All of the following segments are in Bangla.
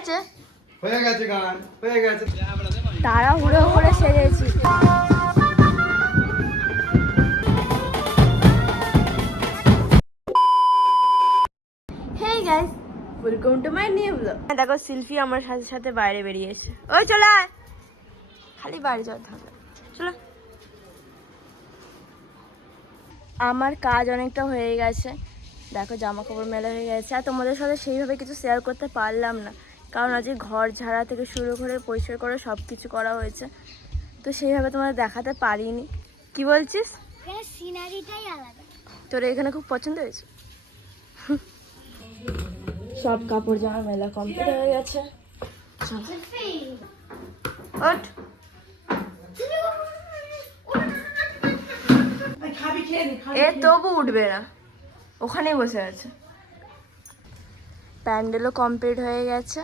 গেছে? হয়ে গেছে গান হয়ে গেছে। করে সেরেছি welcome to my new blog দেখো শিল্পী আমার সাথে সাথে বাইরে বেরিয়েছে। ওই চলে আয়। খালি বাড়ি যাওয়ার ধান্দা চলো। আমার কাজ অনেকটা হয়ে গেছে। দেখো জামা কাপড় মেলা হয়ে গেছে। আর তোমাদের সাথে সেইভাবে কিছু শেয়ার করতে পারলাম না। কারণ আজকে ঘর ঝাড়া থেকে শুরু করে পরিষ্কার করে সব কিছু করা হয়েছে। তো সেইভাবে তোমাদের দেখাতে পারিনি। কি বলছিস? সিনারিটাই তোর এখানে খুব পছন্দ হয়েছে? সব কাপড় জামা মেলা কমপ্লিট হয়ে গেছে। চল। ওঠ এ তবু উঠবে না। ওখানেই বসে আছে। প্যান্ডেলও কমপ্লিট হয়ে গেছে।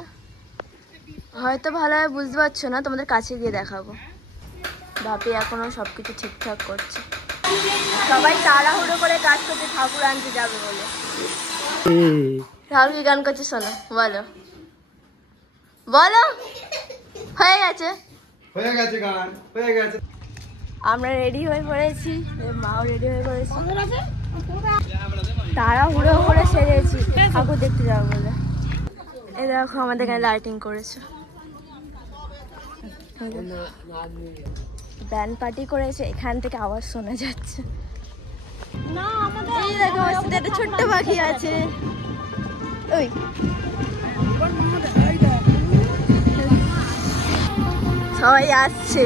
হয়তো ভালোভাবে বুঝতে পারছ না? তোমাদের কাছে গিয়ে দেখাবো। বাপি এখনও সব কিছু ঠিকঠাক করছে। সবাই তাড়াহুড়ো করে কাজ করতে ঠাকুর আনতে যাবে বলে। রাহুল কি গান করছে শোনো বলো। বলো। হয়ে গেছে। হয়ে গেছে গান হয়ে গেছে। আমরা রেডি হয়ে পড়েছি মাও রেডি হয়ে পড়েছি। তারা হুড়ো করে সেরেছি। ঠাকুর দেখতে যাব বলে। এ দেখো আমাদের এখানে লাইটিং করেছে। ব্যান্ড পার্টি করেছে এখান থেকে আওয়াজ শোনা যাচ্ছে। এই দেখো আমার সাথে একটা ছোট্ট পাখি আছে। ওই। সবাই আসছে।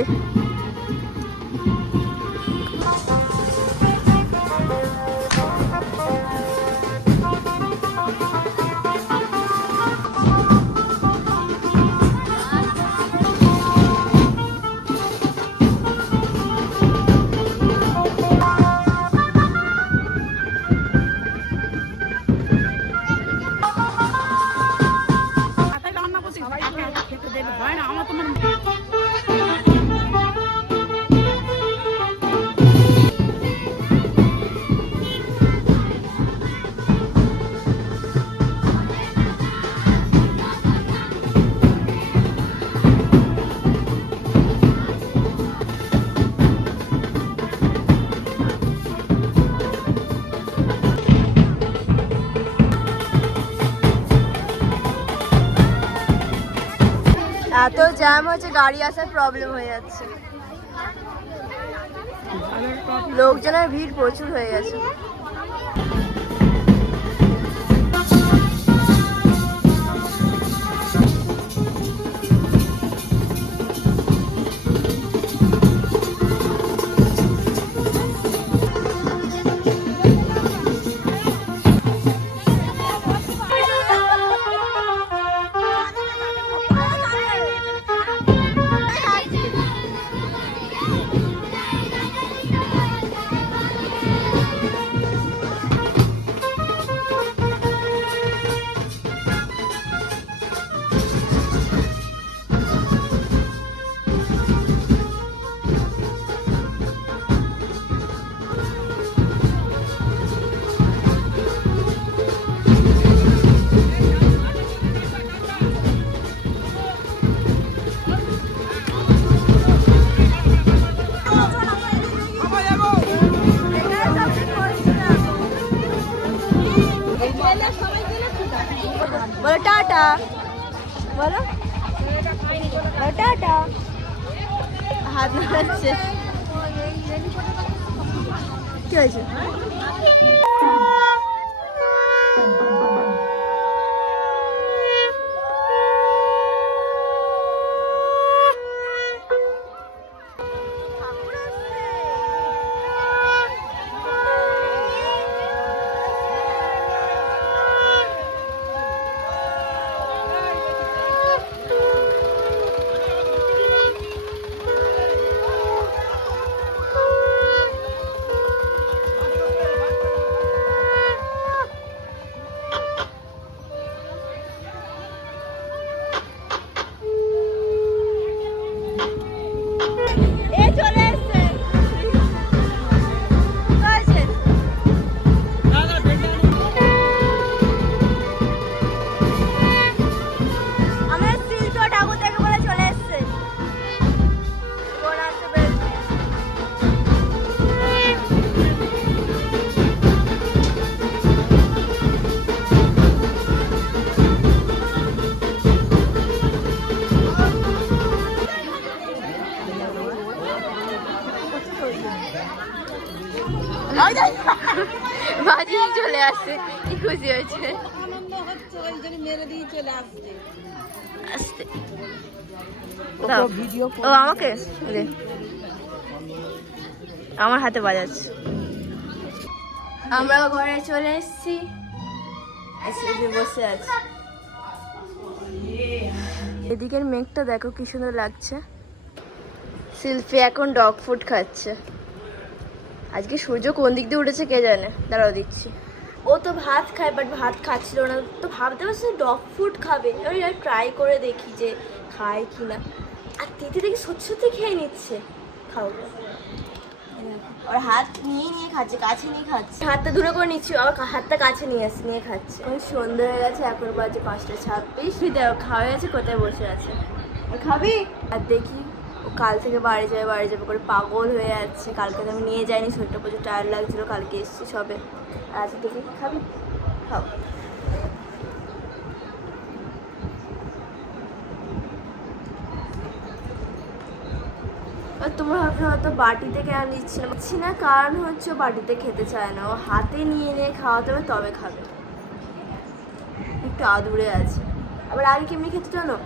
এত জ্যাম হচ্ছে গাড়ি আসার প্রবলেম হয়ে যাচ্ছে। লোকজনের ভিড় প্রচুর হয়ে গেছে। বলো? বলো টাটা। হাত নাড়াচ্ছে। কি হয়েছে? એ જો চলে আসছে খুশি হয়েছে। আমাকে? আমার হাতে বাজাচ্ছে। আমরা ঘরে চলে এসেছি। বসে আছি। এদিকের মেঘটা দেখো কি সুন্দর লাগছে। শিল্পী এখন ডগ ফুড খাচ্ছে। আজকে সূর্য কোন দিক দিয়ে উঠেছে কে জানে? দাঁড়াও দিচ্ছি ও তো ভাত খায় বাট ভাত খাচ্ছিল না। তো ভাবতে পারছি ডগ ফুড খাবে? আমি ট্রাই করে দেখি যে খায় কি না আর তিতি দেখি সত্যি সত্যি খেয়ে নিচ্ছে। খাও। আর হাত নিয়ে নিয়ে খাচ্ছে কাছে নিয়ে খাচ্ছে। হাতটা দূরে করে নিচ্ছি আবার হাতটা কাছে নিয়ে আসছে নিয়ে খাচ্ছে। ওই সন্ধ্যা হয়ে গেছে এখন বাজে পাঁচটা ছাব্বিশ। দেখো খাওয়া গেছে কোথায় বসে আছে? খাবি? আর দেখি। কাল থেকে বাড়ি যাবে বাড়ি যাবে করে পাগল হয়ে যাচ্ছে। কালকে তো আমি নিয়ে যাইনি, শরীরটা প্রচুর টায়ার লাগছিল, কালকে এসেছি সবে। আর আজকে দেখি খাবি? খাও। তোমরা ভাবছ হয়তো বাটিতে কেন নিচ্ছি না? নিচ্ছি না, কারণ হচ্ছে বাটিতে খেতে চায় না। ও হাতে নিয়ে নিয়ে খাওয়াতে হবে, তবে খাবে। একটু আদুরে আছে। আবার আগে কেমনি খেতে জানো?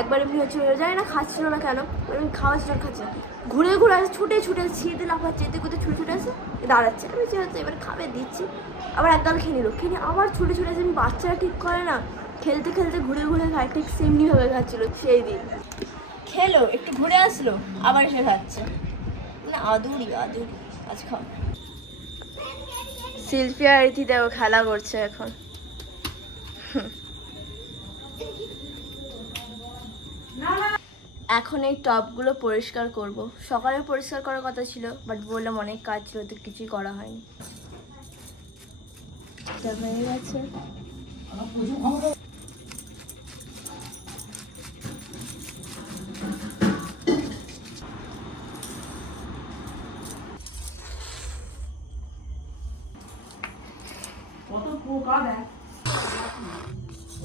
একবার এমনি হচ্ছে জানি না, খাচ্ছিল না কেন? আমি খাওয়াচ্ছি যখন খাচ্ছে। ঘুরে ঘুরে আসে ছুটে ছুটে ছিঁড়ে লাফাচ্ছে এতে কোথায় ছুটে ছুটে আসে দাঁড়াচ্ছে। আমি যেহেতু এবার খাবে দিচ্ছি। আবার একগাল খেয়ে নিল। খেয়ে নিয়ে আবার ছুটে ছুটে আসে। বাচ্চারা ঠিক করে না। খেলতে খেলতে ঘুরে ঘুরে খায় ঠিক সেমনিভাবে খাচ্ছিল সেই দিন। খেলো একটু ঘুরে আসলো আবার এসে খাচ্ছে। না আদুরি আদুরি আজ খাও। শিল্পী আর ইথি দেখো খেলা করছে এখন। এখন এই টপগুলো পরিষ্কার করব। সকালে পরিষ্কার করার কথা ছিল বাট বললাম অনেক কাজ ছিল, তো কিছুই করা হয়নি। হয়ে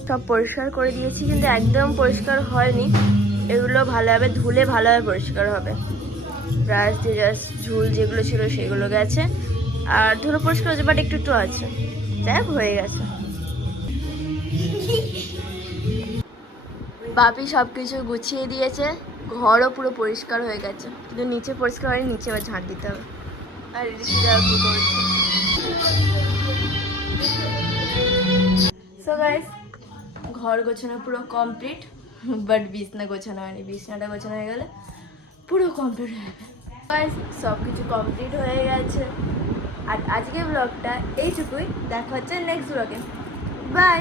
সব পরিষ্কার করে দিয়েছি, কিন্তু একদম পরিষ্কার হয়নি। এগুলো ভালোভাবে ধুলে ভালোভাবে পরিষ্কার হবে। ব্রাশ দিয়ে জাস্ট ঝুল যেগুলো ছিল সেগুলো গেছে। আর ধুলো পরিষ্কার হয়েছে বাট একটু একটু আছে। দেখ, হয়ে গেছে। বাপি সব কিছু গুছিয়ে দিয়েছে, ঘরও পুরো পরিষ্কার হয়ে গেছে। কিন্তু নিচে পরিষ্কার হয়নি, নিচে আবার ঝাঁট দিতে হবে। আর সো গাইস ঘর গোছানো পুরো কমপ্লিট বাট বিছনা গোছানো হয়নি, বিছনাটা গোছানো হয়ে গেলে পুরো কমপ্লিট হয়ে গেল সব কিছু কমপ্লিট হয়ে গেছে। আর আজকে ব্লগটা এইটুকুই। দেখা হচ্ছে নেক্সট ব্লগে বাই